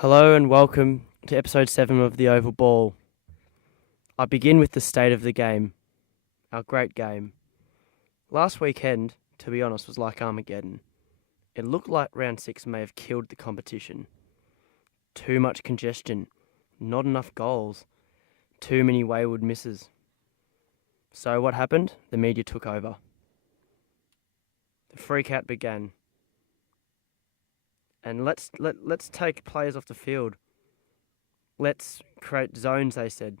Hello and welcome to episode 7 of The Oval Ball. I begin with the state of the game, our great game. Last weekend, to be honest, was like Armageddon. It looked like round 6 may have killed the competition. Too much congestion, not enough goals, too many wayward misses. So what happened? The media took over. The freak-out began. And let's take players off the field. Let's create zones, they said.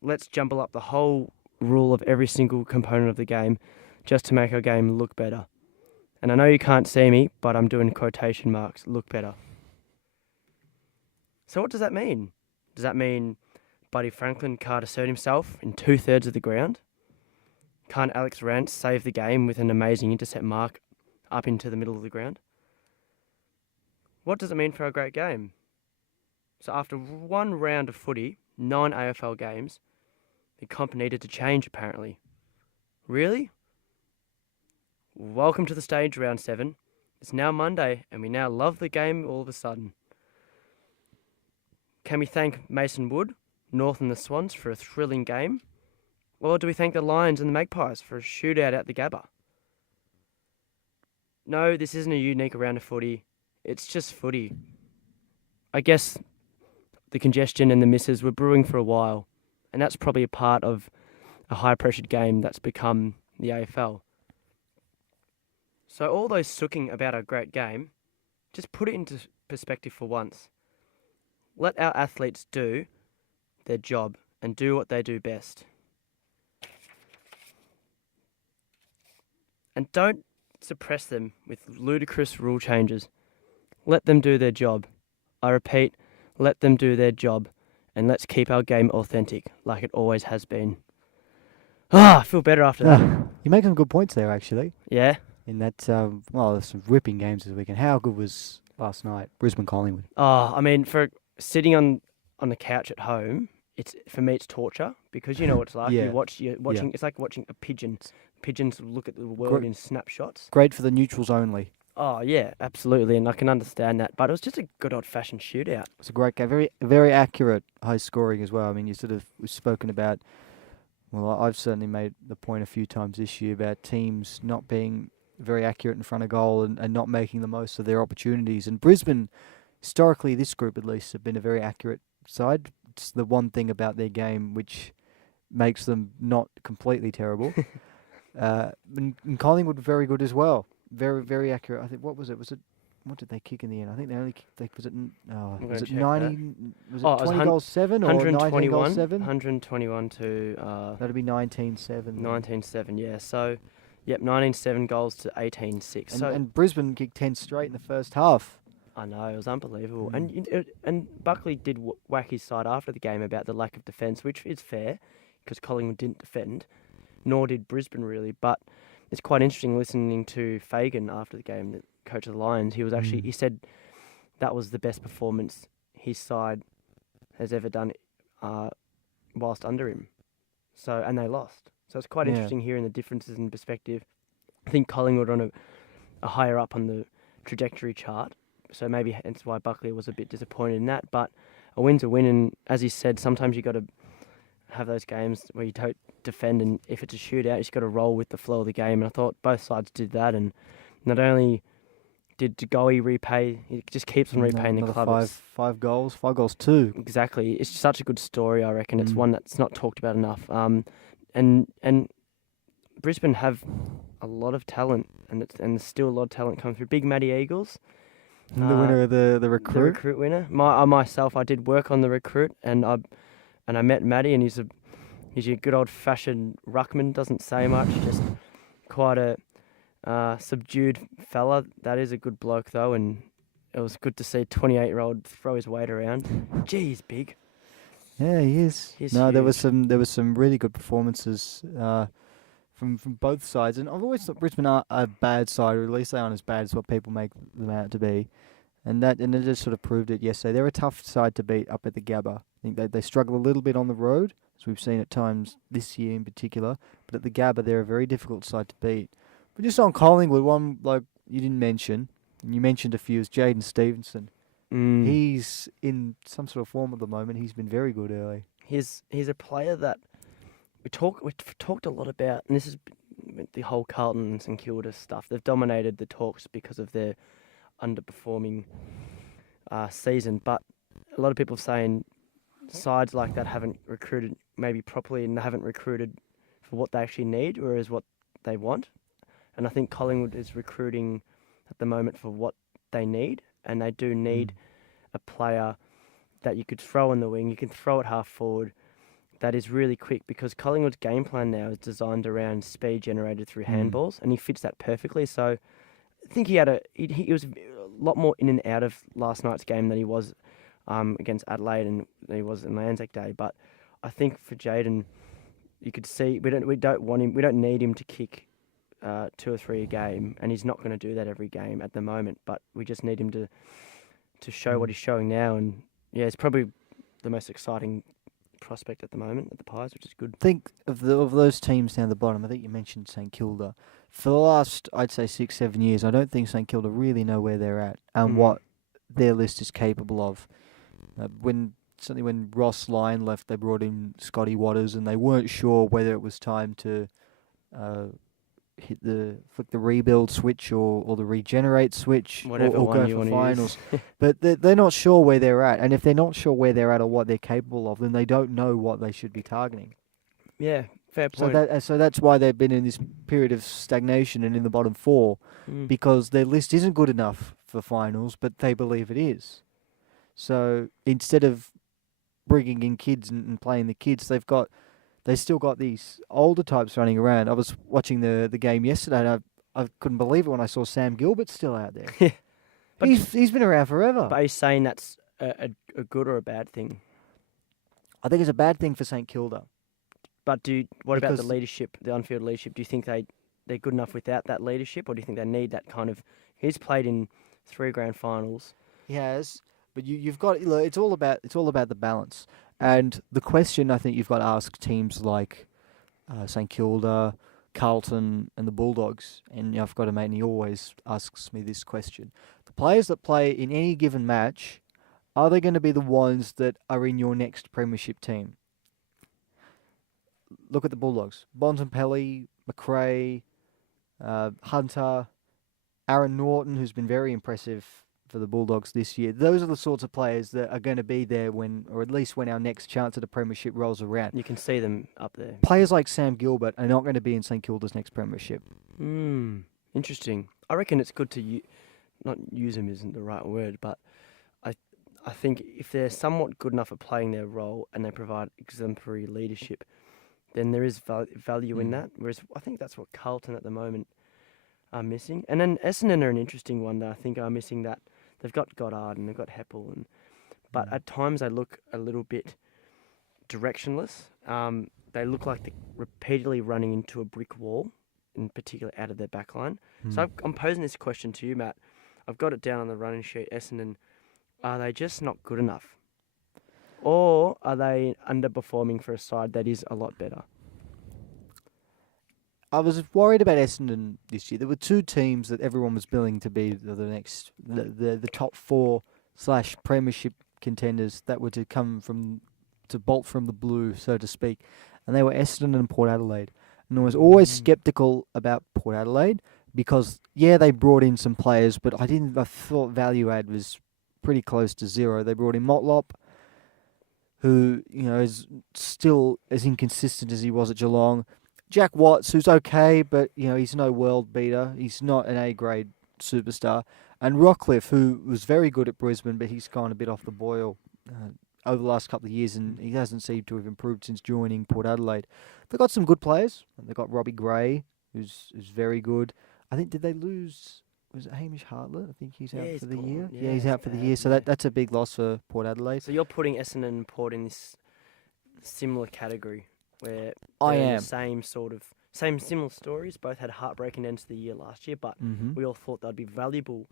Let's jumble up the whole rule of every single component of the game just to make our game look better. And I know you can't see me, but I'm doing quotation marks, look better. So what does that mean? Does that mean Buddy Franklin can't assert himself in 2/3 of the ground? Can't Alex Rance save the game with an amazing intercept mark up into the middle of the ground? What does it mean for a great game? So after one round of footy, 9 AFL games, the comp needed to change apparently. Really? Welcome to the stage, round 7. It's now Monday and we now love the game all of a sudden. Can we thank Mason Wood, North and the Swans for a thrilling game? Or do we thank the Lions and the Magpies for a shootout at the Gabba? No, this isn't a unique round of footy. It's just footy. I guess the congestion and the misses were brewing for a while, and that's probably a part of a high-pressured game that's become the AFL. So all those sooking about our great game, just put it into perspective for once. Let our athletes do their job and do what they do best. And don't suppress them with ludicrous rule changes. Let them do their job. I repeat, let them do their job. And let's keep our game authentic, like it always has been. I feel better after that. You make some good points there, actually. Yeah? In that, there's some ripping games this weekend. How good was last night? Brisbane Collingwood. I mean, for sitting on the couch at home, for me it's torture because you know what it's like. Yeah. You're watching. It's like watching a pigeon. Pigeons look at the world in snapshots. Great for the neutrals only. Oh yeah, absolutely, and I can understand that. But it was just a good old-fashioned shootout. It's a great game. Very, very accurate, high scoring as well. I mean, we've spoken about. Well, I've certainly made the point a few times this year about teams not being very accurate in front of goal and not making the most of their opportunities. And Brisbane, historically, this group at least, have been a very accurate side. It's the one thing about their game which makes them not completely terrible. And Collingwood were very good as well. Very, very accurate. I think, what was it? What did they kick in the end? I think they only kicked, was it 90? Was it 20 goals 7 or 19 goals 7? 121 to... That'd be 19-7. 19-7, yeah. So, yep, 19-7 goals to 18-6. And Brisbane kicked 10 straight in the first half. I know, it was unbelievable. And Buckley did whack his side after the game about the lack of defence, which is fair, because Collingwood didn't defend, nor did Brisbane really. But it's quite interesting listening to Fagan after the game, the coach of the Lions. He was actually he said that was the best performance his side has ever done whilst under him. So and they lost. So it's quite interesting hearing the differences in perspective. I think Collingwood on a higher up on the trajectory chart. So maybe hence why Buckley was a bit disappointed in that. But a win's a win, and as he said, sometimes you got to have those games where you don't defend, and if it's a shootout, you just got to roll with the flow of the game. And I thought both sides did that, and not only did Goey repay, he just keeps on repaying the club. Five goals too. Exactly, it's such a good story. I reckon it's one that's not talked about enough. And Brisbane have a lot of talent, and there's still a lot of talent coming through. Big Matty Eagles. The winner of the recruit. The recruit winner. Myself, I did work on the recruit, and I met Matty, and he's a good old-fashioned ruckman. Doesn't say much, just quite a subdued fella. That is a good bloke though, and it was good to see a 28-year-old throw his weight around. Gee, he's big. Yeah, he is. He's huge. There was some really good performances from both sides, and I've always thought Brisbane are a bad side, or at least they aren't as bad as what people make them out to be. And they just sort of proved it yesterday. They're a tough side to beat up at the Gabba. I think they struggle a little bit on the road, as we've seen at times this year in particular. But at the Gabba, they're a very difficult side to beat. But just on Collingwood, one like you didn't mention, and you mentioned a few, is Jaden Stevenson. He's in some sort of form at the moment. He's been very good early. He's a player that we've talked a lot about, and this is the whole Carlton and St Kilda stuff. They've dominated the talks because of their underperforming season, but a lot of people are saying sides like that haven't recruited maybe properly and haven't recruited for what they actually need, whereas what they want. And I think Collingwood is recruiting at the moment for what they need, and they do need a player that you could throw in the wing, you can throw it half forward, that is really quick, because Collingwood's game plan now is designed around speed generated through handballs, and he fits that perfectly. So I think he was a lot more in and out of last night's game than he was against Adelaide and than he was in Anzac Day. But I think for Jaden, you could see we don't need him to kick 2 or 3 a game, and he's not going to do that every game at the moment. But we just need him to show what he's showing now, and yeah, it's probably the most exciting prospect at the moment at the Pies, which is good. Think of those teams down the bottom. I think you mentioned St Kilda. For the last, I'd say 6-7 years, I don't think St Kilda really know where they're at and what their list is capable of. Certainly when Ross Lyon left, they brought in Scotty Waters, and they weren't sure whether it was time to flick the rebuild switch or the regenerate switch, Whatever or one go you for want finals. to use. But they're not sure where they're at, and if they're not sure where they're at or what they're capable of, then they don't know what they should be targeting. Yeah, fair point. So that's why they've been in this period of stagnation and in the bottom 4, because their list isn't good enough for finals, but they believe it is. So instead of bringing in kids and playing the kids, they still got these older types running around. I was watching the game yesterday, and I couldn't believe it when I saw Sam Gilbert still out there. Yeah, but he's been around forever. But are you saying that's a good or a bad thing? I think it's a bad thing for St Kilda. But what about the leadership, the on-field leadership? Do you think they're good enough without that leadership, or do you think they need that kind of? He's played in 3 grand finals. He has, but you've got, it's all about the balance. And the question I think you've got to ask teams like St Kilda, Carlton, and the Bulldogs, and I've got a mate, and he always asks me this question: the players that play in any given match, are they going to be the ones that are in your next premiership team? Look at the Bulldogs: Bontempelli, McRae, Hunter, Aaron Norton, who's been very impressive for the Bulldogs this year. Those are the sorts of players that are going to be there or at least when our next chance at a premiership rolls around. You can see them up there. Players like Sam Gilbert are not going to be in St Kilda's next premiership. Interesting. I reckon it's good to not use them isn't the right word, but I think if they're somewhat good enough at playing their role and they provide exemplary leadership, then there is value in that. Whereas I think that's what Carlton at the moment are missing. And then Essendon are an interesting one that I think are missing that. They've got Goddard and they've got Heppel, but at times they look a little bit directionless. They look like they're repeatedly running into a brick wall, in particular out of their back line. So I'm posing this question to you, Matt. I've got it down on the running sheet. Essendon, are they just not good enough? Or are they underperforming for a side that is a lot better? I was worried about Essendon this year. There were 2 teams that everyone was billing to be the top 4 / premiership contenders that were to bolt from the blue, so to speak. And they were Essendon and Port Adelaide. And I was always sceptical about Port Adelaide because, they brought in some players, but I thought value add was pretty close to 0. They brought in Motlop, who, is still as inconsistent as he was at Geelong. Jack Watts, who's okay, but he's no world beater. He's not an A-grade superstar. And Rockcliffe, who was very good at Brisbane, but he's gone a bit off the boil over the last couple of years, and he hasn't seemed to have improved since joining Port Adelaide. They've got some good players. They've got Robbie Gray, who's very good. I think, did they lose? Was it Hamish Hartlett? I think he's out for the year. Yeah, he's out for the year. So that's a big loss for Port Adelaide. So you're putting Essendon and Port in this similar category, where I they're am. the same similar stories. Both had heartbreaking ends to the year last year, but we all thought they'd be valuable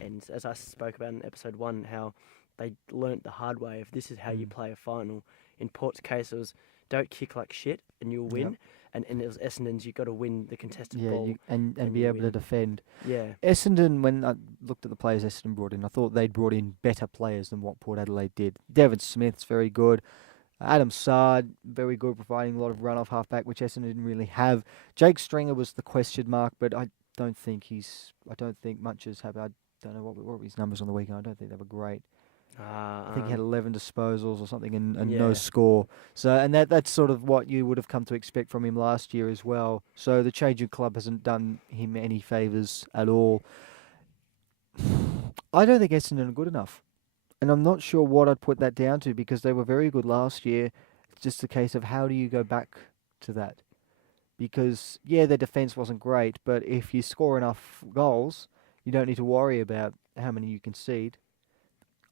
ends. As I spoke about in episode 1, how they learnt the hard way of this is how you play a final. In Port's case, it was don't kick like shit and you'll win. Yep. and it was Essendon's. You got to win the contested Yeah, ball. and and be you able to win. defend. Yeah, Essendon, when I looked at the players Essendon brought in, I thought they'd brought in better players than what Port Adelaide did. Devon Smith's very good. Adam Sard, very good, providing a lot of run-off halfback, which Essendon didn't really have. Jake Stringer was the question mark, but I don't think much has happened. I don't know what were his numbers on the weekend. I don't think they were great. I think he had 11 disposals or something and no yeah. score. So, and that's sort of what you would have come to expect from him last year as well. So the change of club hasn't done him any favours at all. I don't think Essendon are good enough. And I'm not sure what I'd put that down to because they were very good last year. It's just a case of how do you go back to that? Because, yeah, their defence wasn't great, but if you score enough goals, you don't need to worry about how many you concede.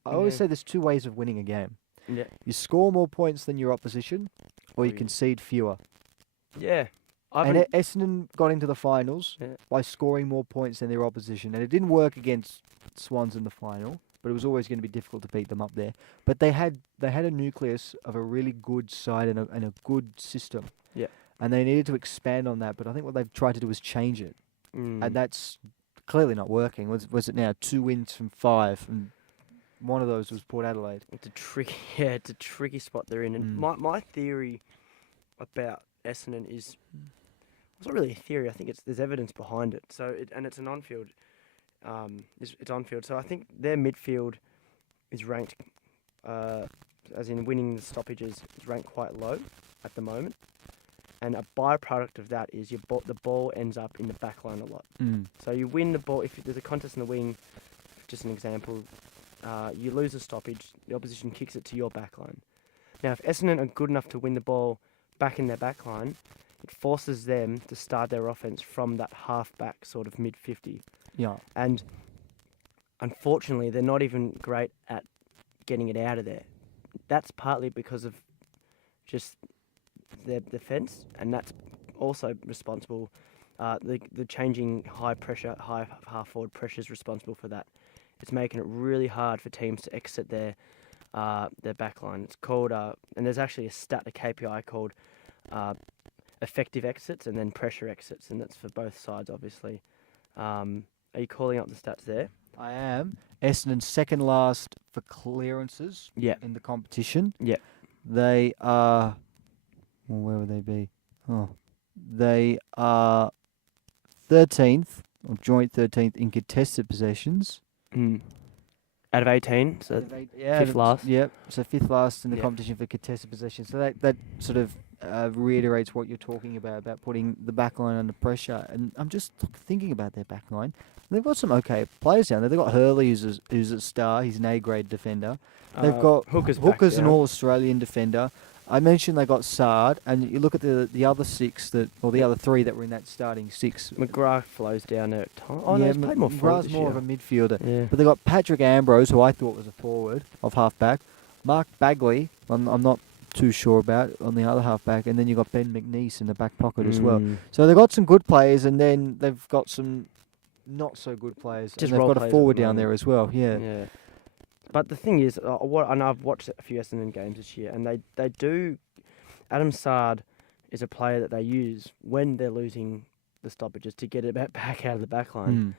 I always Yeah. say there's two ways of winning a game. Yeah. You score more points than your opposition, or you Or you- concede fewer. Yeah. I And haven't. Essendon got into the finals Yeah. by scoring more points than their opposition. And it didn't work against Swans in the final, but it was always going to be difficult to beat them up there. But they had a nucleus of a really good side and a good system. Yeah. And they needed to expand on that, but I think what they've tried to do is change it. Mm. And that's clearly not working. Was it now 2 wins from 5? And one of those was Port Adelaide. It's a tricky. Yeah, it's a tricky spot they're in. And my theory about Essendon is. It's not really a theory. I think there's evidence behind it. So it's an on-field. It's on-field. So I think their midfield is ranked, as in winning the stoppages, is ranked quite low at the moment. And a byproduct of that is the ball ends up in the back line a lot. So you win the ball. If there's a contest in the wing, just an example, you lose a stoppage, the opposition kicks it to your back line. Now, if Essendon are good enough to win the ball back in their back line, it forces them to start their offense from that half-back sort of mid-50. Yeah. And unfortunately, they're not even great at getting it out of there. That's partly because of just their defence, and that's also responsible. The changing high half-forward pressure is responsible for that. It's making it really hard for teams to exit their back line. It's called, and there's actually a KPI called effective exits and then pressure exits, and that's for both sides, obviously. Are you calling up the stats there? I am. Essendon second last for clearances in the competition. Yeah. They are... Well, where would they be? Oh. They are 13th, or joint 13th in contested possessions. Out of 18, so fifth last. Yep, so fifth last in the Yep. competition for contested possessions. So that sort of reiterates what you're talking about putting the back line under pressure. And I'm just thinking about their back line. They've got some okay players down there. They've got Hurley, who's a star. He's an A-grade defender. They've got Hooker's an All-Australian defender. I mentioned they got Sard, and you look at the other the other three that were in that starting six. McGrath flows down there at times. Oh, no, he's played more forward McGrath's this more year. of a midfielder. Yeah. But they got Patrick Ambrose, who I thought was a forward of halfback. Mark Bagley, I'm not too sure about on the other halfback, and then you got Ben McNeese in the back pocket as well. So they've got some good players, and then they've got some not so good players. Just and they've role got a players forward at the down there as well. Yeah. Yeah. But the thing is, and I've watched a few Essendon games this year, and they do. Adam Sard is a player that they use when they're losing the stoppages to get it back out of the back line.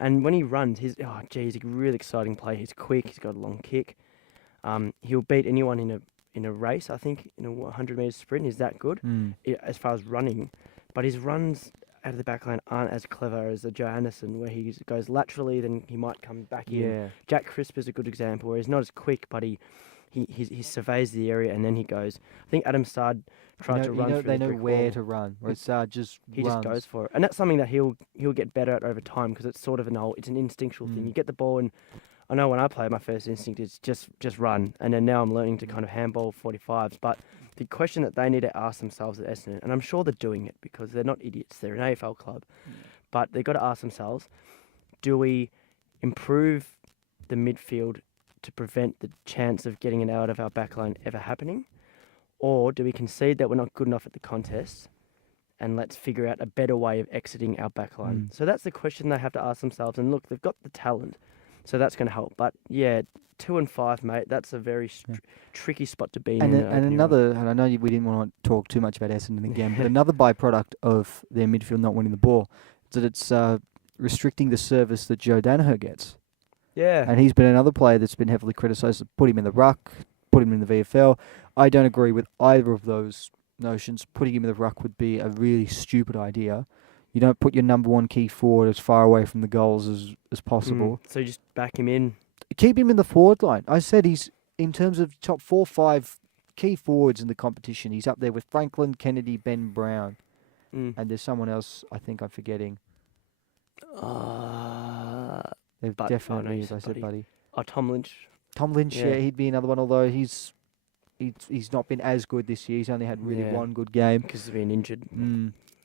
And when he runs, he's a really exciting player. He's quick. He's got a long kick. He'll beat anyone in a race. I think in a 100-metre sprint. He's that good as far as running, but his runs out of the back line aren't as clever as a Joe Anderson, where he goes laterally, then he might come back in. Jack Crisp is a good example, where he's not as quick, but he surveys the area and then he goes. I think Adam Sard tried to run through They the know brick where wall. to run, whereas Sard just just goes for it, and that's something that he'll get better at over time because it's sort of it's an instinctual thing. You get the ball, and I know when I play, my first instinct is just run, and then now I'm learning to kind of handball 45s. But the question that they need to ask themselves at Essendon, and I'm sure they're doing it because they're not idiots, they're an AFL club, but they've got to ask themselves: do we improve the midfield to prevent the chance of getting it out of our backline ever happening? Or do we concede that we're not good enough at the contest and let's figure out a better way of exiting our backline? So that's the question they have to ask themselves. And look, they've got the talent. So that's going to help. But yeah, 2 and 5, mate. That's a very Yeah. tricky spot to be And in. then, and another, and I know we didn't want to talk too much about Essendon again, but another byproduct of their midfield not winning the ball is that it's restricting the service that Joe Danaher gets. Yeah. And he's been another player that's been heavily criticised. Put him in the ruck, put him in the VFL. I don't agree with either of those notions. Putting him in the ruck would be a really stupid idea. You don't put your number one key forward as far away from the goals as possible. So you just back him in. Keep him in the forward line. I said he's, in terms of top 4 or 5 key forwards in the competition, he's up there with Franklin, Kennedy, Ben Brown. And there's someone else I think I'm forgetting. They've definitely is. I said Buddy. Oh, Tom Lynch. Tom Lynch, Yeah. he'd be another one, although he's not been as good this year. He's only had really one good game. Because he's been injured.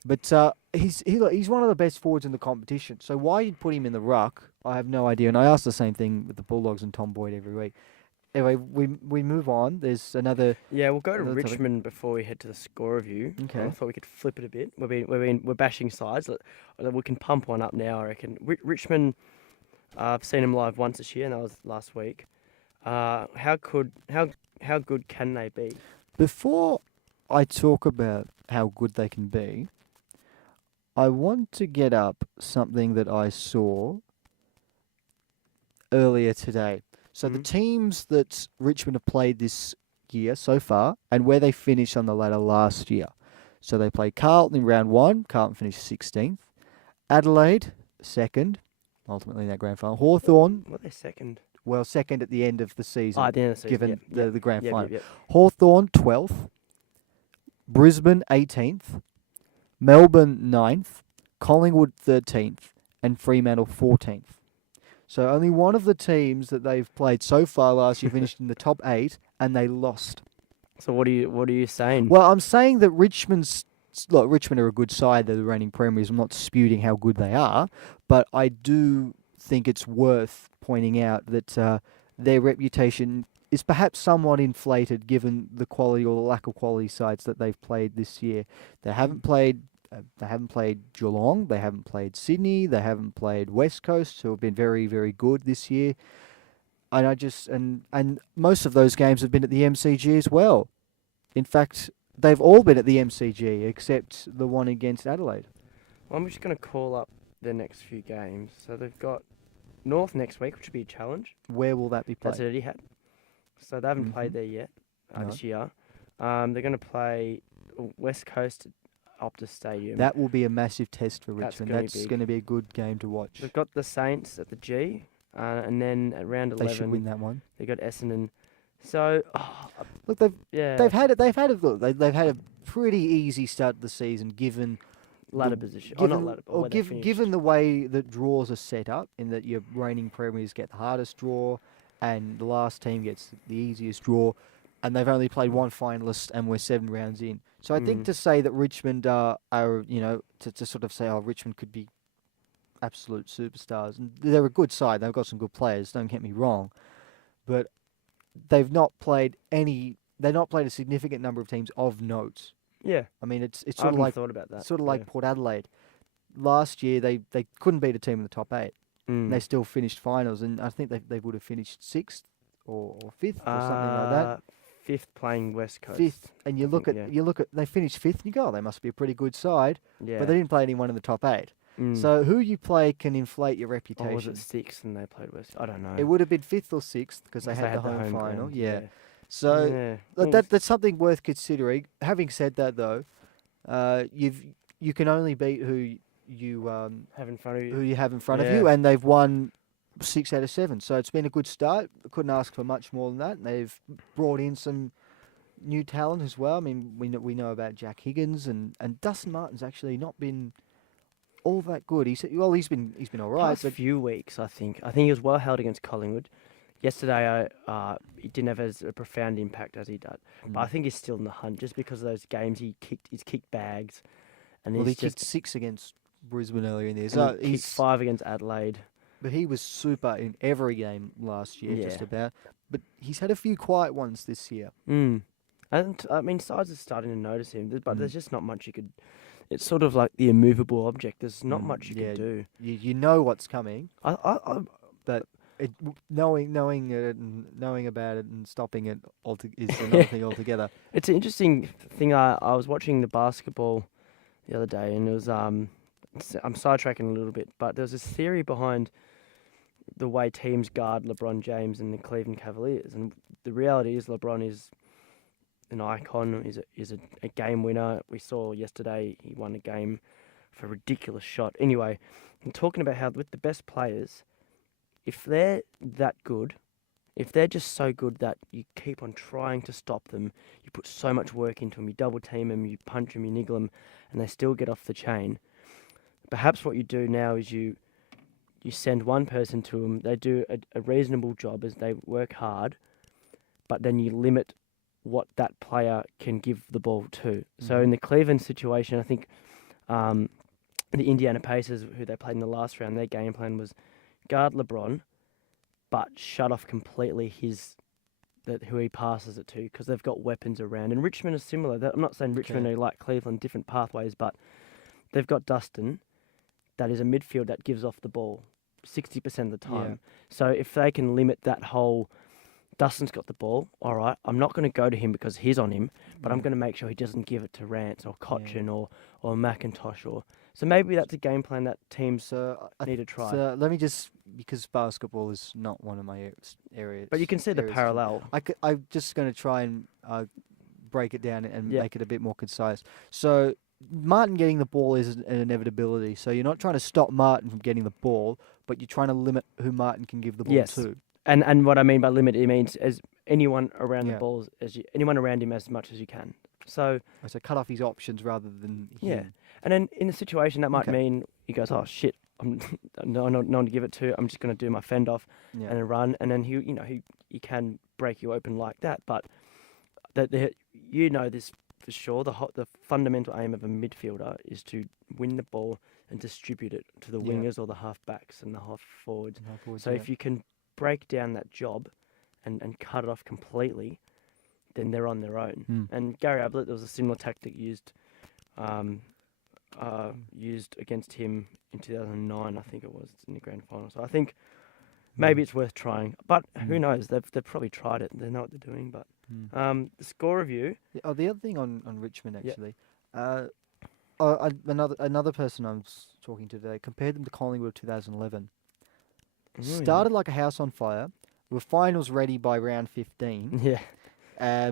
But he's one of the best forwards in the competition. So why you'd put him in the ruck, I have no idea. And I ask the same thing with the Bulldogs and Tom Boyd every week. Anyway, we move on. There's another. Yeah, we'll go to another topic. Richmond before we head to the score review. Okay. I thought we could flip it a bit. We're bashing sides. We can pump one up now, I reckon. Richmond, I've seen them live once this year, and that was last week. How good can they be? Before I talk about how good they can be, I want to get up something that I saw earlier today. So the teams that Richmond have played this year so far, and where they finished on the ladder last year. So they played Carlton in round 1. Carlton finished 16th. Adelaide, 2nd, ultimately in that grand final. Hawthorn, What are they second? well, 2nd at the end of the season, At the end of the season. given the grand final. Yep. Hawthorn, 12th. Brisbane, 18th. Melbourne, 9th. Collingwood, 13th. And Fremantle, 14th. So only one of the teams that they've played so far last year finished in the top 8, and they lost. So what are you saying? Well, I'm saying that Richmond are a good side. They're the reigning premiers. I'm not disputing how good they are, but I do think it's worth pointing out that their reputation is perhaps somewhat inflated given the quality or the lack of quality sides that they've played this year. They haven't played Geelong. They haven't played Sydney. They haven't played West Coast, who have been very, very good this year. And and most of those games have been at the MCG as well. In fact, they've all been at the MCG except the one against Adelaide. Well, I'm just going to call up their next few games. So they've got North next week, which will be a challenge. Where will that be played? That's at Etihad. So they haven't played there yet this year. They're going to play West Coast at Optus Stadium. That will be a massive test for Richmond. That's going to be a good game to watch. They've got the Saints at the G, and then at round 11, They should win that one. They got Essendon. So look, they've had a pretty easy start to the season given ladder position. Given the way that draws are set up, in that your reigning premiers get the hardest draw, and the last team gets the easiest draw, and they've only played one finalist, and we're 7 rounds in. So I think to say that Richmond are to sort of say, Richmond could be absolute superstars, and they're a good side. They've got some good players. Don't get me wrong, but they've not played a significant number of teams of note. Yeah, I mean it's I sort of like thought about that. Sort of like Port Adelaide. Last year they couldn't beat a team in the top 8. And they still finished finals, and I think they would have finished 6th or 5th or something like that. 5th playing West Coast. 5th, and you look at they finished 5th, and you go, they must be a pretty good side. Yeah. But they didn't play anyone in the top 8. So who you play can inflate your reputation. Or was it 6th and they played West? I don't know. It would have been 5th or 6th because they had the home final. ground, Yeah. So that's something worth considering. Having said that, though, you can only beat who you have in front of you. Who you have in front of you, and they've won 6 out of 7. So it's been a good start. Couldn't ask for much more than that. And they've brought in some new talent as well. I mean, we know about Jack Higgins, and Dustin Martin's actually not been all that good. He's been all right. Past few weeks, I think he was well held against Collingwood. Yesterday, he didn't have as a profound impact as he did, but I think he's still in the hunt just because of those games he's kicked bags, and he kicked 6 against Brisbane earlier in the year. So he's 5 against Adelaide. But he was super in every game last year, just about. But he's had a few quiet ones this year. And I mean, sides are starting to notice him, but there's just not much you could. It's sort of like the immovable object. There's not much you can do. You know what's coming. But knowing it and knowing about it and stopping it is another thing altogether. It's an interesting thing. I was watching the basketball the other day, and it was I'm sidetracking a little bit, but there's this theory behind the way teams guard LeBron James and the Cleveland Cavaliers, and the reality is LeBron is an icon. Is a game winner. We saw yesterday he won a game for a ridiculous shot. Anyway, I'm talking about how with the best players, if they're that good, if they're just so good that you keep on trying to stop them, you put so much work into them, you double team them, you punch them, you niggle them, and they still get off the chain. Perhaps what you do now is you send one person to them, they do a reasonable job as they work hard, but then you limit what that player can give the ball to. So in the Cleveland situation, I think the Indiana Pacers, who they played in the last round, their game plan was guard LeBron, but shut off completely who he passes it to, because they've got weapons around. And Richmond is similar. I'm not saying Richmond are like Cleveland, different pathways, but they've got Dustin, that is a midfield that gives off the ball 60% of the time. Yeah. So if they can limit that whole, Dustin's got the ball, all right, I'm not going to go to him because he's on him, but I'm going to make sure he doesn't give it to Rance or Cochin or McIntosh. So maybe that's a game plan that teams need to try. So let me just, because basketball is not one of my areas. But you can see the parallel. I'm just going to try and break it down and make it a bit more concise. So Martin getting the ball is an inevitability. So you're not trying to stop Martin from getting the ball, but you're trying to limit who Martin can give the ball to. And what I mean by limit, it means as anyone around the balls, anyone around him as much as you can. So cut off his options rather than him. And then in a situation that might mean he goes, oh shit, I'm no one to give it to. I'm just going to do my fend off and then run, and then he can break you open like that. But this for sure. The fundamental aim of a midfielder is to win the ball and distribute it to the wingers or the half backs and the half forwards. So if you can break down that job and cut it off completely, then they're on their own. And Gary Ablett, there was a similar tactic used against him in 2009, I think it was, in the grand final. So I think maybe it's worth trying. But who knows? They've probably tried it. They know what they're doing. But the score review. The other thing on Richmond, actually, another person I was talking to today compared them to Collingwood of 2011. Started like a house on fire. Were finals ready by round 15. Yeah.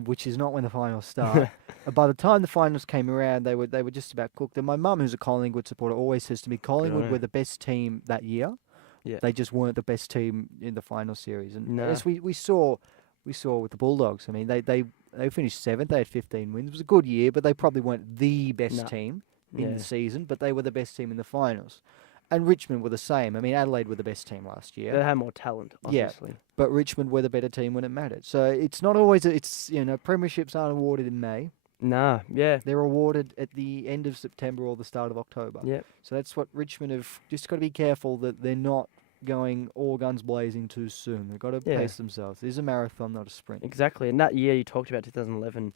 Which is not when the finals start. By the time the finals came around, they were just about cooked. And my mum, who's a Collingwood supporter, always says to me, Collingwood were the best team that year. Yeah. They just weren't the best team in the final series. And as we saw with the Bulldogs, I mean, they finished 7th. They had 15 wins. It was a good year, but they probably weren't the best team in the season. But they were the best team in the finals. And Richmond were the same. I mean, Adelaide were the best team last year. They had more talent, obviously. Yeah, but Richmond were the better team when it mattered. So it's not always, premierships aren't awarded in May. Nah, yeah. They're awarded at the end of September or the start of October. Yeah. So that's what Richmond have just got to be careful that they're not going all guns blazing too soon. They've got to pace themselves. This is a marathon, not a sprint. Exactly. And that year you talked about, 2011,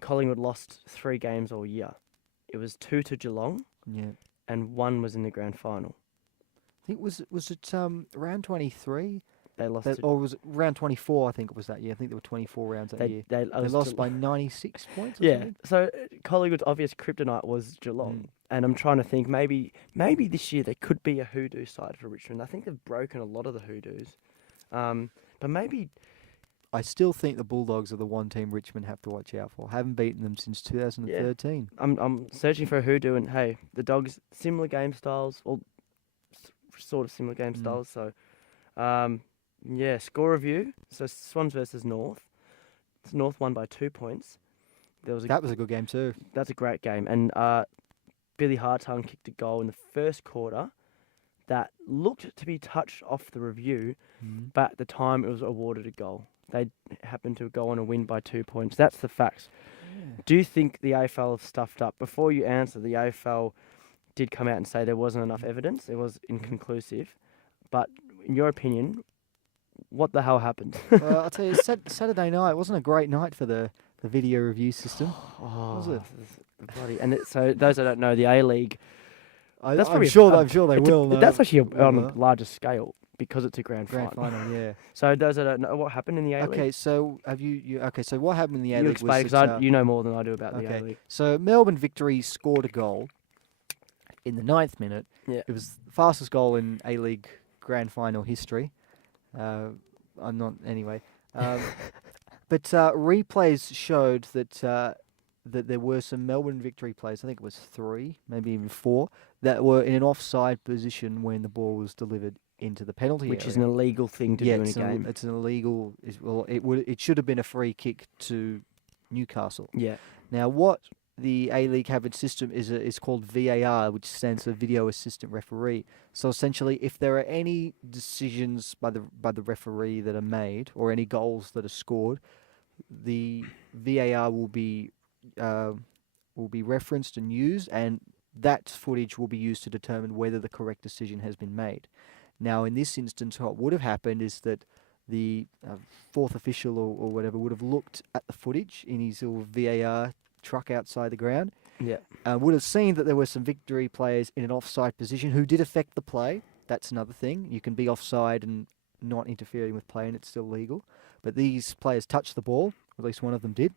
Collingwood lost 3 games all year. It was 2 to Geelong. Yeah. And 1 was in the grand final. I think was it round 23? They lost or was it round 24, I think it was that year. I think there were 24 rounds that year. They lost by 96 points or something? So Collingwood's obvious kryptonite was Geelong. And I'm trying to think, maybe this year there could be a hoodoo side for Richmond. I think they've broken a lot of the hoodoos. But maybe... I still think the Bulldogs are the one team Richmond have to watch out for. Haven't beaten them since 2013. Yeah. I'm searching for a hoodoo, and hey, the Dogs, similar game styles, or sort of similar game styles. So, score review. So Swans versus North. North won by 2 points. That was a good game too. That's a great game. And Billy Hartung kicked a goal in the first quarter that looked to be touched off the review, but at the time it was awarded a goal. They happened to go on a win by 2 points. That's the facts. Yeah. Do you think the AFL have stuffed up? Before you answer, the AFL did come out and say there wasn't enough evidence. It was inconclusive. But in your opinion, what the hell happened? I'll tell you, Saturday night wasn't a great night for the video review system. Was it? Bloody. And so those that don't know, the A-League That's I'm probably sure. a- I'm sure they it's a- will. That's actually on will, a larger scale because it's a grand grand final. final. Yeah. So those that don't know what happened in the A League. Okay. So have you? Okay. So what happened in the A You League explain was because that, you know more than I do about the A okay. League. So Melbourne Victory scored a goal in the 9th minute. Yeah. It was the fastest goal in A League grand final history. I'm not anyway. But replays showed that there were some Melbourne Victory players. I think it was 3, maybe even 4, that were in an offside position when the ball was delivered into the penalty Which area. is an illegal thing to do in a game. It's an illegal. Well, it should have been a free kick to Newcastle. Yeah. Now, what the A-League have its system is called VAR, which stands for Video Assistant Referee. So essentially, if there are any decisions by the referee that are made or any goals that are scored, the VAR will be referenced and used, and that footage will be used to determine whether the correct decision has been made. Now, in this instance, what would have happened is that the fourth official or whatever would have looked at the footage in his little VAR truck outside the ground, Yeah. would have seen that there were some Victory players in an offside position who did affect the play. That's another thing. You can be offside and not interfering with play, and it's still legal. But these players touched the ball, at least one of them did.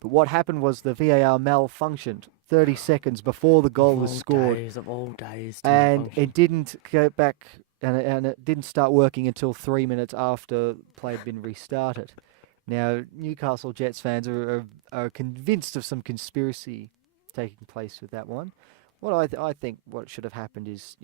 But what happened was the VAR malfunctioned 30 seconds before the goal was scored. Of all days. To And malfunction. it didn't go back, and it didn't start working until 3 minutes after play had been restarted. Now, Newcastle Jets fans are convinced of some conspiracy taking place with that one. What I think what should have happened is,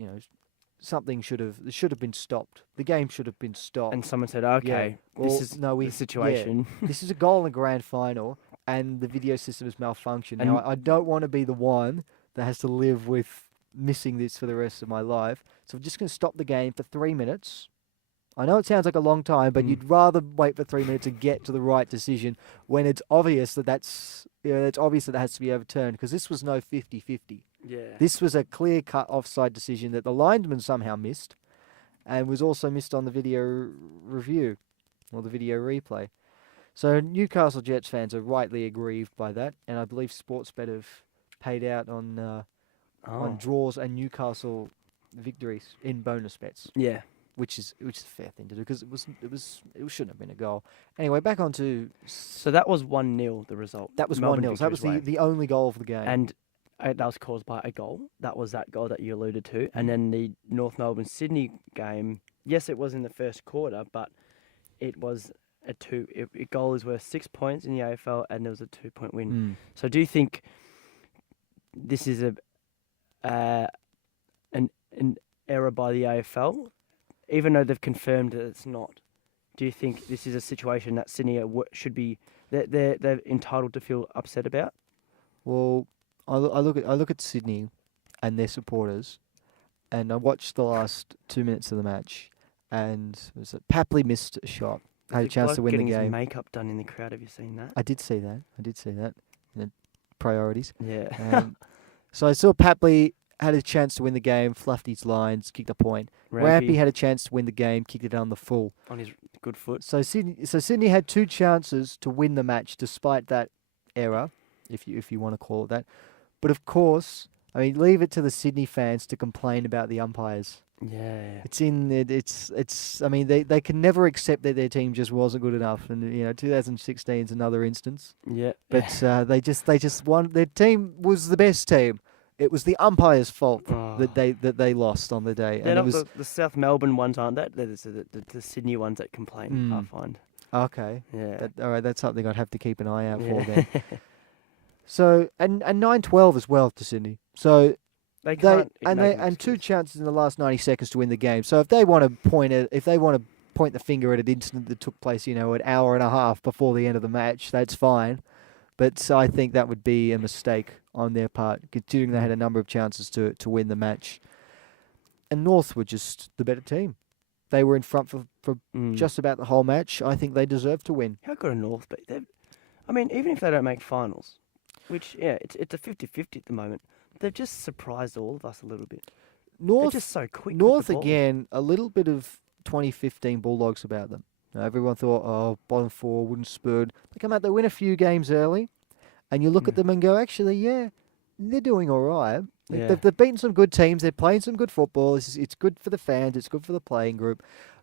something should have been stopped. The game should have been stopped. And someone said, okay, this is the situation. This is a goal in the grand final, and the video system has malfunctioned. Now, I don't want to be the one that has to live with missing this for the rest of my life. So I'm just going to stop the game for 3 minutes. I know it sounds like a long time, but you'd rather wait for 3 minutes and get to the right decision when it's obvious it's obvious that it has to be overturned, because this was no 50-50. Yeah. This was a clear-cut offside decision that the linesman somehow missed, and was also missed on the video review, or the video replay. So Newcastle Jets fans are rightly aggrieved by that, and I believe Sportsbet have paid out on draws and Newcastle victories in bonus bets. Yeah. Which is a fair thing to do, because it shouldn't have been a goal. Anyway, back on to... So that was 1-0, the result. That was Melbourne 1-0. So that was the only goal of the game. And that was caused by a goal. That was that goal that you alluded to. And then the North Melbourne-Sydney game, yes, it was in the first quarter, but it was a goal is worth 6 points in the AFL, and there was a 2-point win. So do you think this is an error by the AFL? Even though they've confirmed that it's not, do you think this is a situation that Sydney should be they're entitled to feel upset about? Well, I look at Sydney and their supporters, and I watched the last 2 minutes of the match, and Papley missed a shot, had a chance to win the game. Getting his makeup done in the crowd. Have you seen that? I did see that. Priorities. Yeah. So I saw Papley had a chance to win the game, fluffed his lines, kicked a point. Rampy had a chance to win the game, kicked it on the full. On his good foot. So Sydney had 2 chances to win the match despite that error, if you want to call it that. But of course, I mean, leave it to the Sydney fans to complain about the umpires. Yeah. I mean, they can never accept that their team just wasn't good enough, and 2016 is another instance. Yeah. But they just won. Their team was the best team. It was the umpire's fault that they lost on the day. They're and not the South Melbourne ones, aren't they? They're the Sydney ones that complain, I find. Okay. Yeah. All right, that's something I'd have to keep an eye out for then. So and 9-12 as well to Sydney. So they can't. And 2 chances in the last 90 seconds to win the game. So if they want to point the finger at an incident that took place, an hour and a half before the end of the match, that's fine. But I think that would be a mistake on their part, considering they had a number of chances to win the match. And North were just the better team. They were in front for just about the whole match. I think they deserved to win. How good are North be? I mean, even if they don't make finals, which, it's a 50-50 at the moment, they've just surprised all of us a little bit. They're just so quick. North, again, a little bit of 2015 Bulldogs about them. Everyone thought, bottom 4, wooden spoon. They come out, they win a few games early, and you look at them and go, actually, yeah, they're doing all right. Yeah. They've beaten some good teams. They're playing some good football. It's good for the fans. It's good for the playing group.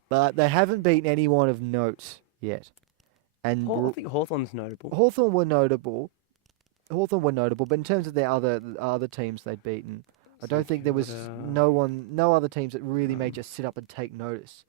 But they haven't beaten anyone of note yet. And I think Hawthorn's notable. Hawthorn were notable. But in terms of their other teams they'd beaten, I don't think there was no other teams that really made you sit up and take notice.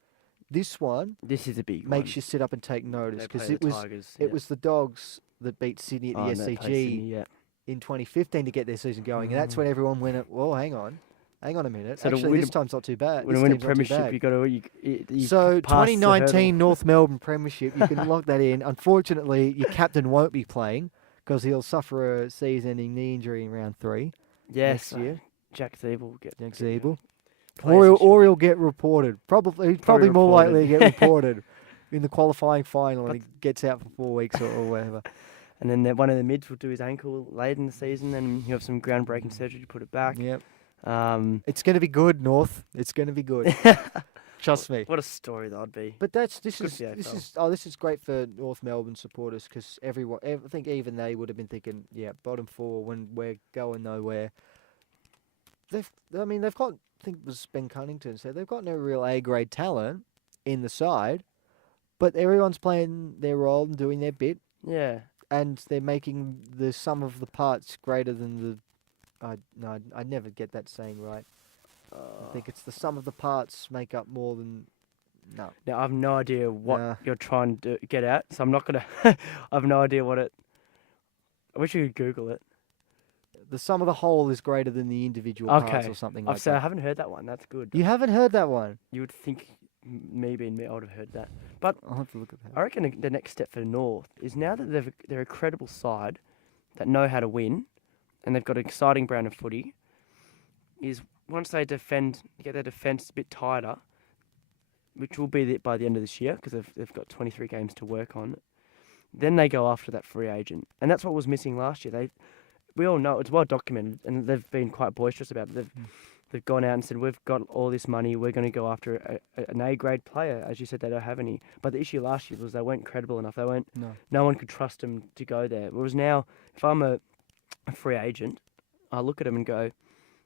This one This is a big makes one. you sit up and take notice They because play it the was Tigers, it was the Dogs that beat Sydney at the and they play SCG Sydney, yeah. in 2015 to get their season going, and that's when everyone went, well, hang on a minute. So to Actually, win this a- time's not too bad. When This you win a team's not too premiership, bad. you got to. So 2019 North Melbourne Premiership, you can lock that in. Unfortunately, your captain won't be playing because he'll suffer a season-ending knee injury in round 3 Yes, next year. Jack Zeeble will get. Jack Zeeble. Players Or he'll get reported. Probably more likely to get reported in the qualifying final, and he gets out for 4 weeks or whatever. And then one of the mids will do his ankle late in the season, and you have some groundbreaking surgery to put it back. Yep. It's going to be good, North. It's going to be good. Trust me. What a story that'd be. But this Good for the is great for North Melbourne supporters because I think even they would have been thinking, yeah, bottom 4 when we're going nowhere. They've got, I think it was Ben Cunnington said, they've got no real A-grade talent in the side, but everyone's playing their role and doing their bit, Yeah. and they're making the sum of the parts greater than I never get that saying right. I think it's the sum of the parts make up more than. No. Now I have no idea what Nah. you're trying to get at, so I'm not gonna. I have no idea what it. I wish you could Google it. The sum of the whole is greater than the individual parts or something like I that. haven't heard that one. That's good. You haven't heard that one? You would think me being me, I would have heard that. But I'll have to look at that. I reckon the next step for North is now that they're a credible side that know how to win, and they've got an exciting brand of footy. Is once they get their defence a bit tighter, which will be by the end of this year because they've got 23 games to work on. Then they go after that free agent, and that's what was missing last year. We all know it's well documented, and they've been quite boisterous about it. They've gone out and said, we've got all this money, we're going to go after an A-grade player. As you said, they don't have any. But the issue last year was they weren't credible enough. No one could trust them to go there. Whereas now, if I'm a free agent, I look at them and go,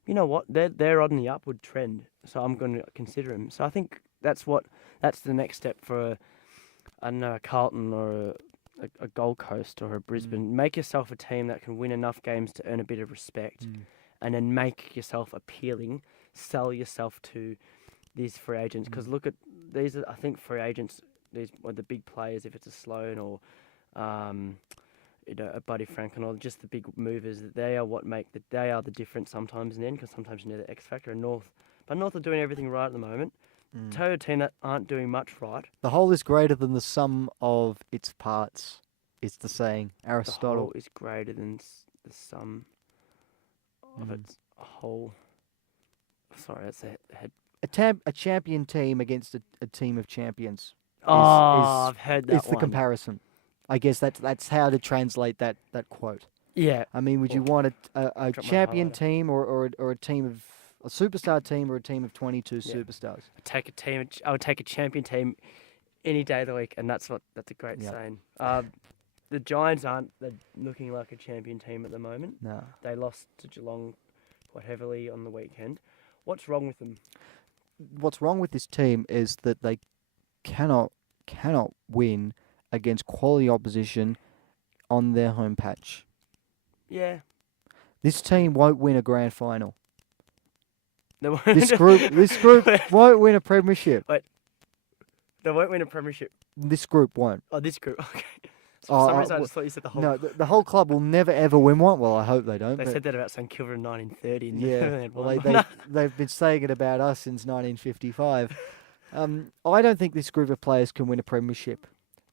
you know what, they're on the upward trend, so I'm going to consider them. So I think that's the next step for a Carlton or a Gold Coast or a Brisbane. Make yourself a team that can win enough games to earn a bit of respect. And then make yourself appealing, sell yourself to these free agents. Because look at these, I think free agents, these are the big players, if it's a Sloan or a Buddy Franklin or just the big movers, they are they are the difference sometimes in the end, because sometimes you need the X factor. And North are doing everything right at the moment. Tell you a team that aren't doing much right. The whole is greater than the sum of its parts. It's the saying, Aristotle. The whole is greater than the sum of its whole. Sorry, that's a head. A champion team against a team of champions. I've heard that. It's the comparison. I guess that's how to translate that quote. Yeah. I mean, would you want a champion team or a team of a superstar team or a team of 22 superstars? I would take a champion team any day of the week, and that's a great saying. The Giants aren't looking like a champion team at the moment. No. They lost to Geelong quite heavily on the weekend. What's wrong with them? What's wrong with this team is that they cannot win against quality opposition on their home patch. Yeah. This team won't win a grand final. They won't. This group won't win a premiership. Wait. They won't win a premiership. This group won't. Oh, this group. Okay. So for some reason, I just thought you said the whole. No, the whole club will never ever win one. Well, I hope they don't. They said that about St Kilda in 1930. And yeah. Well, they've been saying it about us since 1955. I don't think this group of players can win a premiership.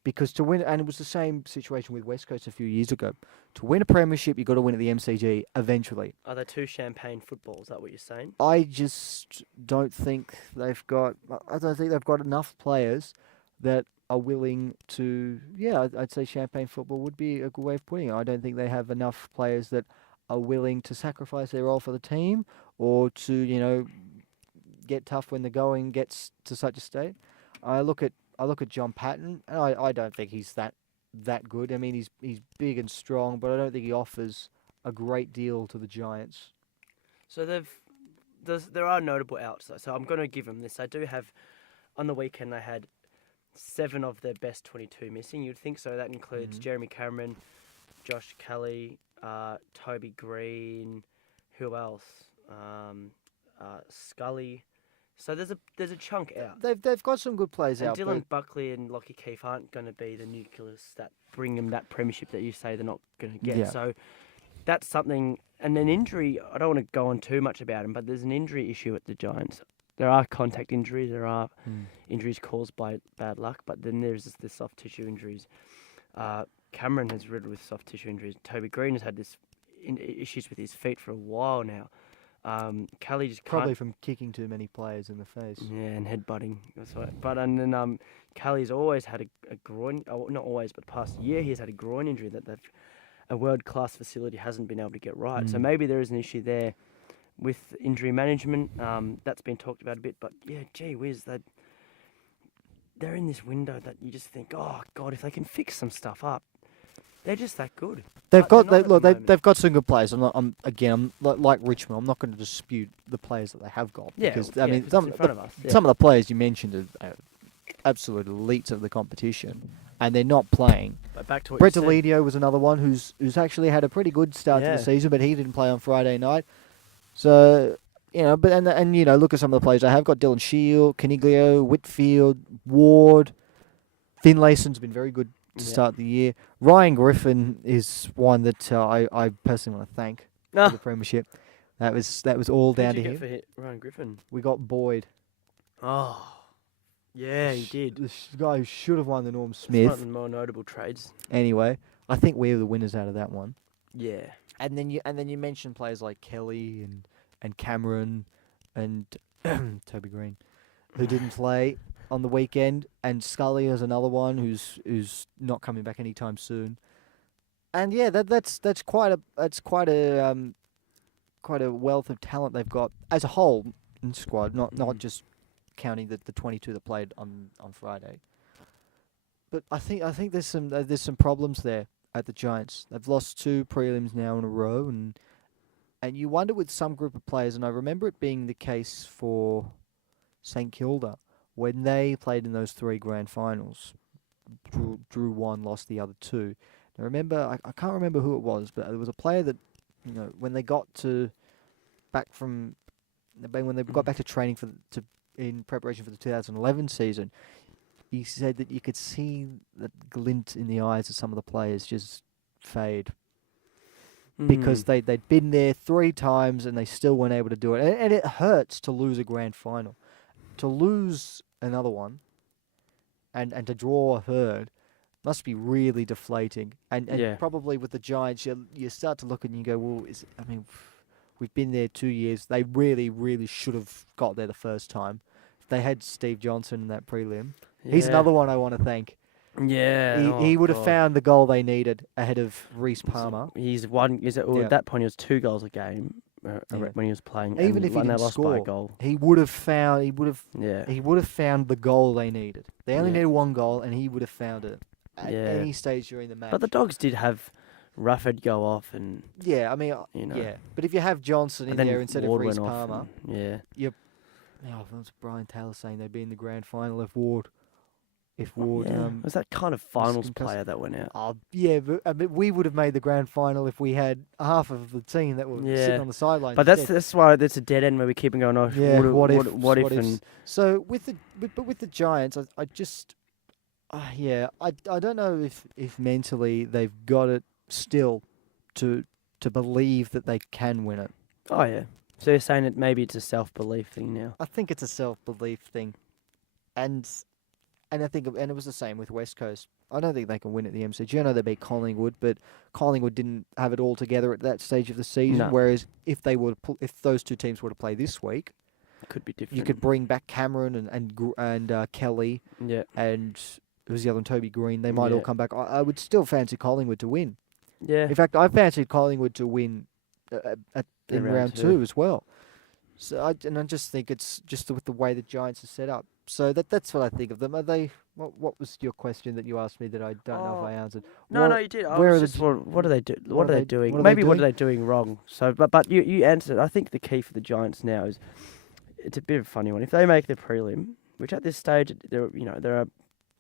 Because to win, and it was the same situation with West Coast a few years ago. To win a premiership, you've got to win at the MCG eventually. Are they too champagne football? Is that what you're saying? I just don't think they've got. I don't think they've got enough players that are willing to. Yeah, I'd say champagne football would be a good way of putting it. I don't think they have enough players that are willing to sacrifice their role for the team or to get tough when the going gets to such a state. I look at John Patton, and I don't think he's that good. I mean, he's big and strong, but I don't think he offers a great deal to the Giants. So there are notable outs though. So I'm going to give them this. They do have on the weekend they had 7 of their best 22 missing. You'd think so. That includes Jeremy Cameron, Josh Kelly, Toby Green, who else? Scully. So there's a chunk out. They've got some good players And out. Dylan Buckley and Lockie Keefe aren't going to be the nucleus that bring them that premiership that you say they're not going to get. Yeah. So that's something. And an injury, I don't want to go on too much about him, but there's an injury issue at the Giants. There are contact injuries. There are injuries caused by bad luck, but then there's the soft tissue injuries. Cameron has riddled with soft tissue injuries. Toby Green has had this issues with his feet for a while now. Kelly just Probably can't, from kicking too many players in the face. yeah, and headbutting. That's right. But and then Kelly's always had a groin. Oh, not always, but past year he's had a groin injury that a world-class facility hasn't been able to get right. So maybe there is an issue there with injury management. That's been talked about a bit. But yeah, gee whiz, they're in this window that you just think, oh God, if they can fix some stuff up, they're just that good. They've But got they're not at the they've got some good players. I'm like Richmond. I'm not going to dispute the players that they have got. Yeah, because yeah, I mean it's some in front of us. Yeah. some of the players you mentioned are absolute elites of the competition, and they're not playing. But back to what Brett you said. Deledio was another one who's actually had a pretty good start to Yeah. the season, but he didn't play on Friday night. So but and look at some of the players. I have got Dylan Shield, Caniglio, Whitfield, Ward, Finlayson's been very good to start the year. Ryan Griffin is one that I personally want to thank for the premiership. That was all down to Who'd you him. get for Ryan Griffin? We got Boyd. Oh, yeah, he did. The guy who should have won the Norm That's one of Smith. the more notable trades. Anyway, I think we're the winners out of that one. Yeah. And then you mentioned players like Kelly and Cameron and Toby Green, who didn't play on the weekend, and Scully is another one who's not coming back anytime soon. And yeah, that's quite a wealth of talent they've got as a whole in the squad, not just counting the 22 that played on Friday. But I think there's some problems there at the Giants. They've lost 2 prelims now in a row, and you wonder with some group of players, and I remember it being the case for St Kilda when they played in those 3 grand finals. Drew 1, lost the other 2. I remember, I can't remember who it was, but there was a player that, when they got back to training in preparation for the 2011 season, he said that you could see the glint in the eyes of some of the players just fade because they'd been there 3 times and they still weren't able to do it. And it hurts to lose a grand final. To lose another one and to draw a third must be really deflating. And probably with the Giants, you start to look and you go, well, we've been there 2 years. They really, really should have got there the first time. If they had Steve Johnson in that prelim, he's another one I want to thank. Yeah. He would have found the goal they needed ahead of Reece Palmer. He's one. At that point, he was 2 goals a game when he was playing. Even if he they didn't lost score, by a goal. he would have found the goal they needed. They only needed 1 goal, and he would have found it at any stage during the match. But the Dogs did have Rufford go off, and But if you have Johnson in there instead of Ward Reece went off Palmer, that's Brian Taylor saying they'd be in the grand final if Ward. was that kind of finals player that went out? Oh yeah, but we would have made the grand final if we had half of the team that were sitting on the sidelines. But that's why it's a dead end where we keep on going. Oh, what if? And so with the Giants, I don't know if mentally they've got it still to believe that they can win it. Oh yeah. So you're saying that maybe it's a self-belief thing now? I think it's a self-belief thing, and I think it was the same with West Coast. I don't think they can win at the MCG. I know they beat Collingwood, but Collingwood didn't have it all together at that stage of the season. No. Whereas if those 2 teams were to play this week, It could be different. you could bring back Cameron and Kelly and who's the other one, Toby Green. They might all come back. I would still fancy Collingwood to win. Yeah. In fact, I fancied Collingwood to win in round 2 as well. So I just think it's just with the way the Giants are set up. So that's what I think of them. Are they? What was your question that you asked me that I don't know if I answered? No, you did. I where was are just the what are they do? what What are are they they- doing? what are they Maybe what are doing? they doing wrong? So, but you answered. I think the key for the Giants now is it's a bit of a funny one. If they make the prelim, which at this stage there are There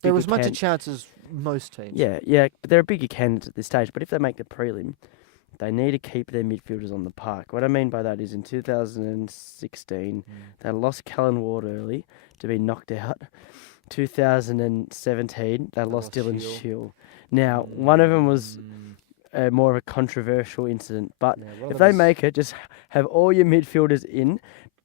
bigger as much a chance as most teams. yeah, but there are bigger candidates at this stage. But if they make the prelim, they need to keep their midfielders on the park. What I mean by that is in 2016 they lost Callan Ward early to be knocked out. 2017 they lost Dylan Shield. Now one of them was more of a controversial incident, but if they make it, just have all your midfielders in.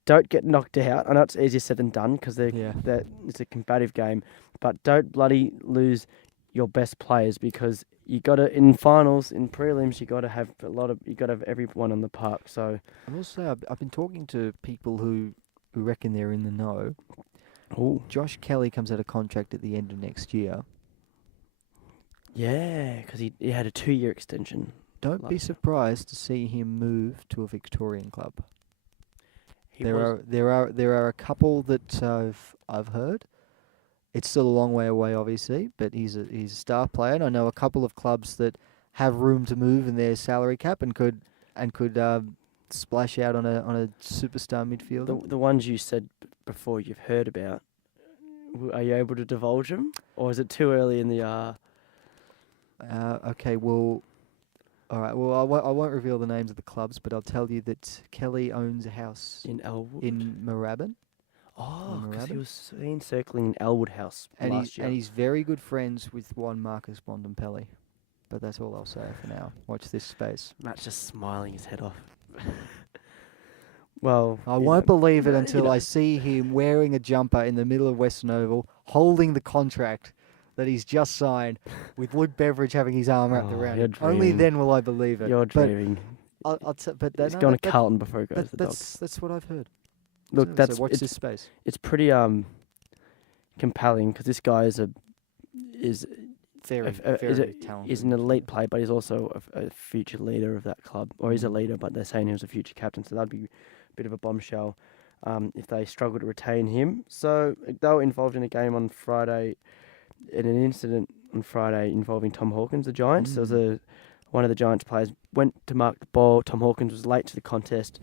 Don't get knocked out. I know it's easier said than done because it's a combative game, but don't bloody lose your best players because you got to in finals, in prelims, you got to have everyone on the park. So, and also I've been talking to people who reckon they're in the know. Ooh. Josh Kelly comes out of contract at the end of next year. Yeah, because he had a 2-year extension. Don't be surprised to see him move to a Victorian club. There are a couple that I've heard. It's still a long way away, obviously, but he's a star player, and I know a couple of clubs that have room to move in their salary cap and could splash out on a superstar midfielder. The ones you said before you've heard about. Are you able to divulge them, or is it too early in the? Okay, well. All right. Well, I won't reveal the names of the clubs, but I'll tell you that Kelly owns a house in Elwood, in Moorabbin. Oh, because he was seen circling in Elwood House last year. And he's very good friends with one Marcus Bontempelli. But that's all I'll say for now. Watch this space. Matt's just smiling his head off. Well, I won't believe it until I see him wearing a jumper in the middle of Western Oval, holding the contract that he's just signed, with Luke Beveridge having his arm wrapped around him. Only then will I believe it. You're dreaming. He's going to Carlton before he goes to the Dogs. That's what I've heard. Look, so watch this space. It's pretty compelling because this guy is very talented. He's an elite player, but he's also a future leader of that club, or he's a leader, but they're saying he was a future captain, so that'd be a bit of a bombshell if they struggle to retain him. So they were involved in a game on Friday, in an incident on Friday involving Tom Hawkins, the Giants. There was one of the Giants players went to mark the ball. Tom Hawkins was late to the contest,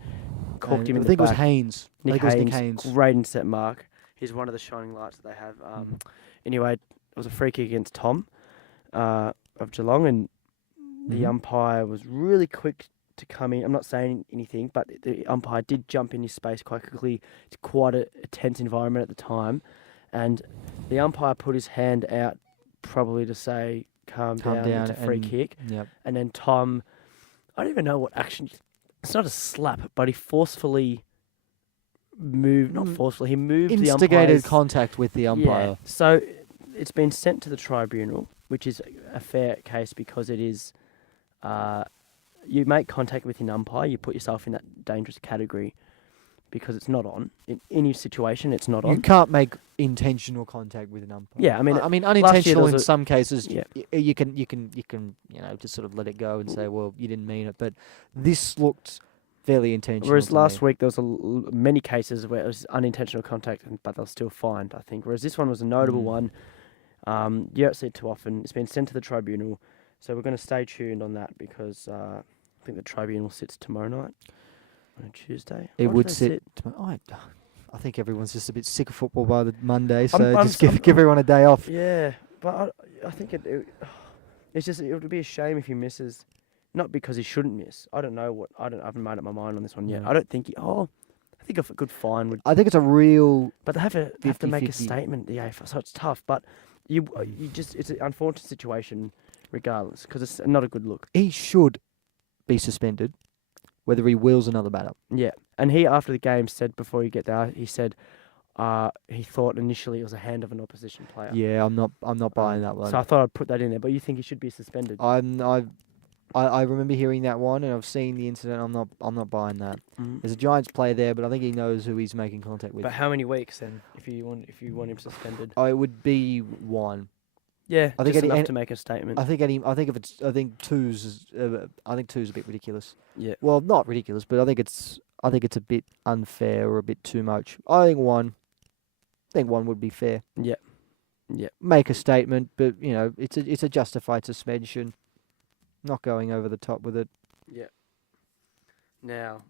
corked him in the back. I think it was Haynes. Nick Haynes. Great intercept mark. He's one of the shining lights that they have. Anyway, it was a free kick against Tom of Geelong, and the umpire was really quick to come in. I'm not saying anything, but the umpire did jump in his space quite quickly. It's quite a tense environment at the time, and the umpire put his hand out probably to say, calm down, it's a free kick. Yep. And then Tom, I don't even know what action, it's not a slap, but he forcefully moved, not forcefully, he moved the umpire. Instigated contact with the umpire. Yeah. So it's been sent to the tribunal, which is a fair case because it is, you make contact with an umpire, you put yourself in that dangerous category because it's not on. In any situation, it's not on. You can't make intentional contact with an umpire. Yeah, I mean unintentional in some cases. Yeah. You can just sort of let it go and say, well, you didn't mean it. But this looked fairly intentional. Whereas last week there was many cases where it was unintentional contact, but they were still fined, I think. Whereas this one was a notable one. You don't see it too often. It's been sent to the tribunal, so we're going to stay tuned on that because I think the tribunal sits tomorrow night on a Tuesday. It would sit. I think everyone's just a bit sick of football by the Monday, so give everyone a day off. Yeah, but I think it would be a shame if he misses. Not because he shouldn't miss. I don't know I haven't made up my mind on this one yet. No. I don't think I think a good fine would. I think it's a real. But they have to make a statement. The AFL, so it's tough. But it's an unfortunate situation, regardless, because it's not a good look. He should be suspended, whether he wills another matter. Yeah, and he after the game said before you get there, he said he thought initially it was a hand of an opposition player. Yeah, I'm not buying that one. So I thought I'd put that in there. But you think he should be suspended? I remember hearing that one, and I've seen the incident. I'm not buying that. There's a Giants player there, but I think he knows who he's making contact with. But how many weeks then? If you want him suspended? Oh, it would be one. Yeah, I think just enough to make a statement. I think two's a bit ridiculous. Yeah. Well, not ridiculous, but I think it's a bit unfair or a bit too much. I think one. think one would be fair. Yeah. Yeah. Make a statement, but it's a justified suspension. Not going over the top with it. Yeah. Now,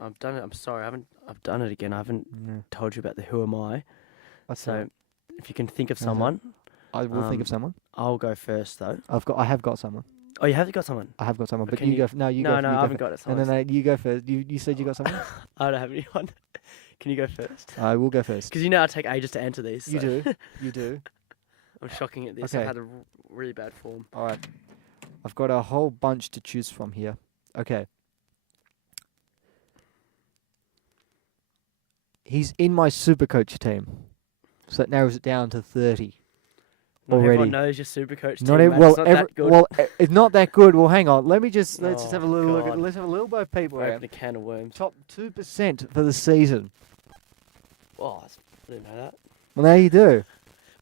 I've done it. I'm sorry, I've done it again. I haven't No. told you about the who am I. That's So, all right. if you can think of How's that? someone, I will think of someone. I'll go first though. I have got someone. Oh, you have got someone? I have got someone, but Can you go. No, you go. No, you I go haven't fir- got it. No, no, no. You go first. You said you got someone. I don't have anyone. Can you go first? I will go first. Because I take ages to answer these. You so do. You do. I'm shocking at this. Okay. I've had a really bad form. All right. I've got a whole bunch to choose from here. Okay. He's in my Supercoach team, so that narrows it down to 30. Not Already. everyone knows your Supercoach Not team, ev- mate. well, It's not that good. well, it's not that good. Well, hang on. Let's just Oh, have a little look. God. Let's have a little bit of people Open around. a can of worms. Top 2% for the season. Oh, I didn't know that. Well, now you do.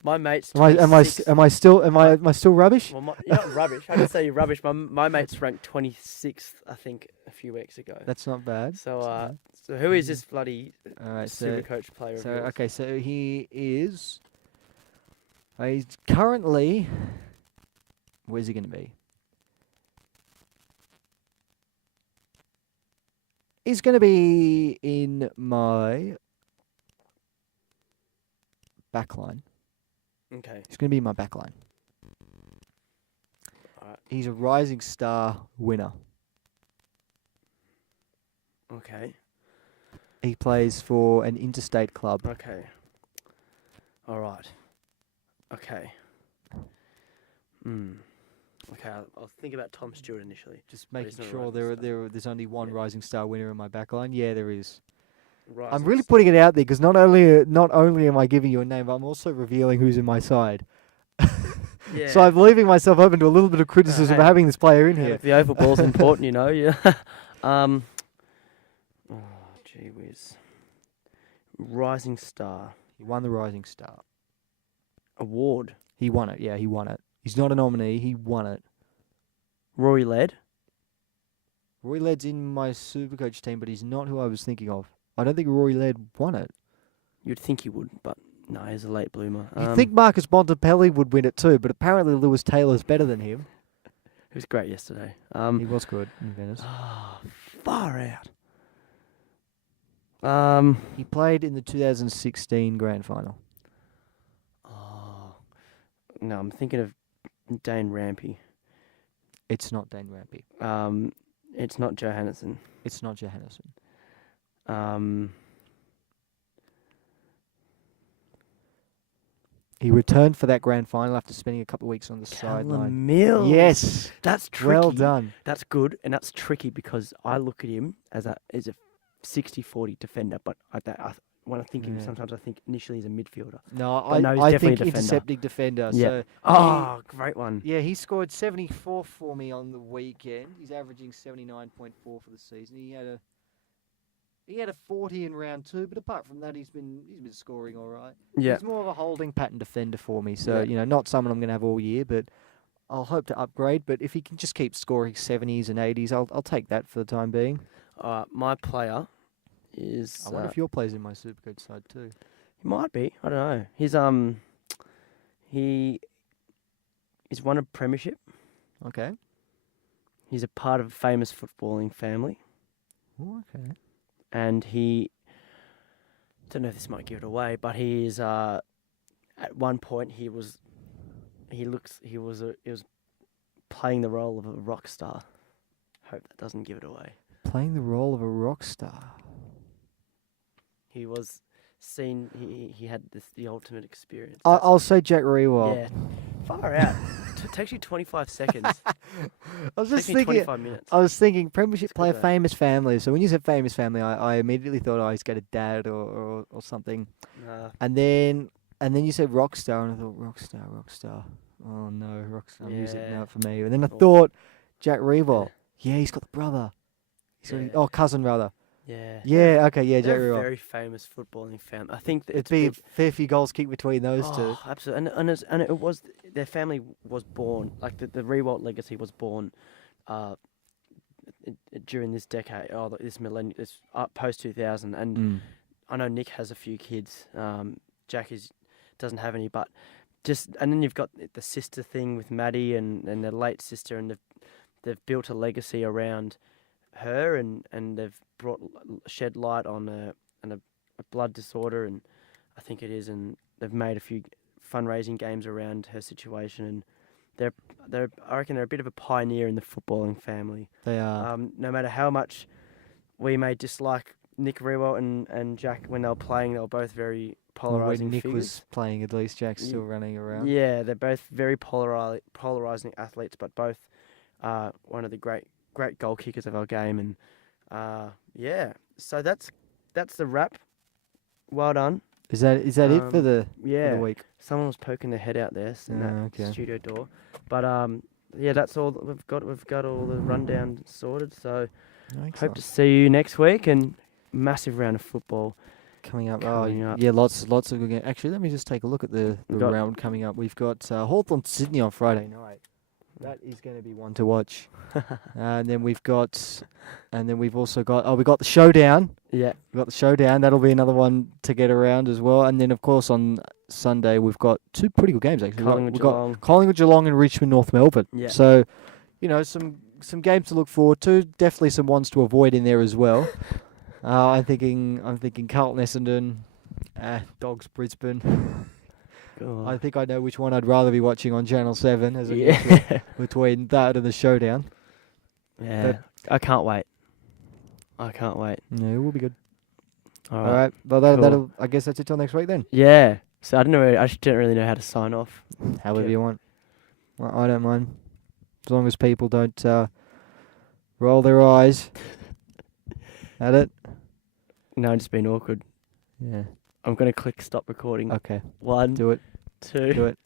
My mate's Am I 26th. am I still rubbish? Well, you're not rubbish. I didn't say you're rubbish. My mate's ranked 26th, I think, a few weeks ago. That's not bad. So, That's not bad. so who is this bloody All right. Supercoach player? So of yours? okay. So he is. He's currently. Where's he going to be? He's going to be in my backline. Okay. He's going to be in my backline. Alright. He's a Rising Star winner. Okay. He plays for an interstate club. Okay. All right. Okay. Okay, I'll think about Tom Stewart initially. Just But making he's not a sure Rising Star. there's only one Yeah. Rising Star winner in my backline. Yeah, there is. I'm Rising really Star. putting it out there because not only am I giving you a name, but I'm also revealing who's in my side. Yeah. So I'm leaving myself open to a little bit of criticism hey. for having this player in Yeah, here. look, the oval ball's important, Yeah. Oh, gee whiz. Rising Star He won the Rising Star. Award. He won it. Yeah, he won it. He's not a nominee. He won it. Rory Led. Roy Ledd's in my Supercoach team, but he's not who I was thinking of. I don't think Rory Ledd won it. You'd think he would, but no, he's a late bloomer. You'd think Marcus Bontempelli would win it too, but apparently Lewis Taylor's better than him. He was great yesterday. He was good in Venice. Oh, far out. He played in the 2016 Grand Final. Oh, no, I'm thinking of Dane Rampy. It's not Dane Rampy. It's not Johannesson. It's not Johannesson. He returned for that Grand Final after spending a couple of weeks on the sideline. Callum Mills. Yes. That's tricky. Well done. That's good, and that's tricky because I look at him as a 60-40 defender, but when I think of him, Yeah. sometimes I think initially he's a midfielder. No, no, he's I definitely think a defender. intercepting defender. Yeah. So Oh, great one. yeah, he scored 74 for me on the weekend. He's averaging 79.4 for the season. He had a 40 in round 2, but apart from that, he's been scoring all right. Yeah. He's more of a holding pattern defender for me. So Yeah. not someone I'm going to have all year, but I'll hope to upgrade. But if he can just keep scoring 70s and 80s, I'll take that for the time being. My player is. I wonder if your player's in my Supercoach side too. He might be. I don't know. He's won a premiership. Okay. He's a part of a famous footballing family, Oh, okay. and he. Don't know if this might give it away, but he is. At one point, he was playing the role of a rock star. Hope that doesn't give it away. Playing the role of a rock star. He was seen. He had the ultimate experience. I'll say Jack Rewalt. Yeah, far out. Takes you 25 seconds. I was just Takes me thinking. 25 minutes. I was thinking Premiership It's good player, though. famous family. So when you said famous family, I immediately thought, he's got a dad or something. Nah. And then you said rock star, and I thought rock star. Oh no, rock star music Yeah. now for me. And then I Oh. thought Jack Rewalt. Yeah, he's got the brother. Yeah. Cousin rather. Yeah. Yeah, okay, yeah, Jack They're a Rewalt. very famous footballing family. I think that It'd be a fair few goals kicked between those two. Absolutely, and it was their family was born like the Rewalt legacy was born, during this decade, this millennium, this post 2000, and I know Nick has a few kids. Jack doesn't have any, but and then you've got the sister thing with Maddie and their late sister, and they've built a legacy around her, and they've shed light on a blood disorder, and I think it is, and they've made a few fundraising games around her situation, and I reckon they're a bit of a pioneer in the footballing family. They are. No matter how much we may dislike Nick Rewell and Jack when they were playing, they were both very polarizing when Nick figures. was playing, at least Jack's still running around. Yeah, they're both very polarizing athletes, but both one of the great goal kickers of our game. And so that's the wrap. Well done. Is that it for the week? Someone was poking their head out there in that studio door, but that's all that we've got. We've got all the rundown sorted. So hope to see you next week, and massive round of football coming up. Up. Yeah, lots of good games. Actually, let me just take a look at the round coming up. We've got Hawthorn Sydney on Friday night. That is going to be one to watch. And then we've also got we got the showdown. Yeah, we've got the showdown. That'll be another one to get around as well. And then of course on Sunday we've got two pretty good games actually. We've got Collingwood Geelong and Richmond North Melbourne. Yeah. So, some games to look forward to. Definitely some ones to avoid in there as well. I'm thinking Carlton Essendon, Dogs Brisbane. God. I think I know which one I'd rather be watching on Channel 7 as a between that and the showdown. Yeah, I can't wait. Yeah, it will be good. All right. Well, that'll. I guess that's it till next week then. Yeah. So I just don't really know how to sign off. However you want. Well, I don't mind, as long as people don't roll their eyes at it. No, it's been awkward. Yeah. I'm gonna click stop recording. Okay. 1. Do it. 2. Do it.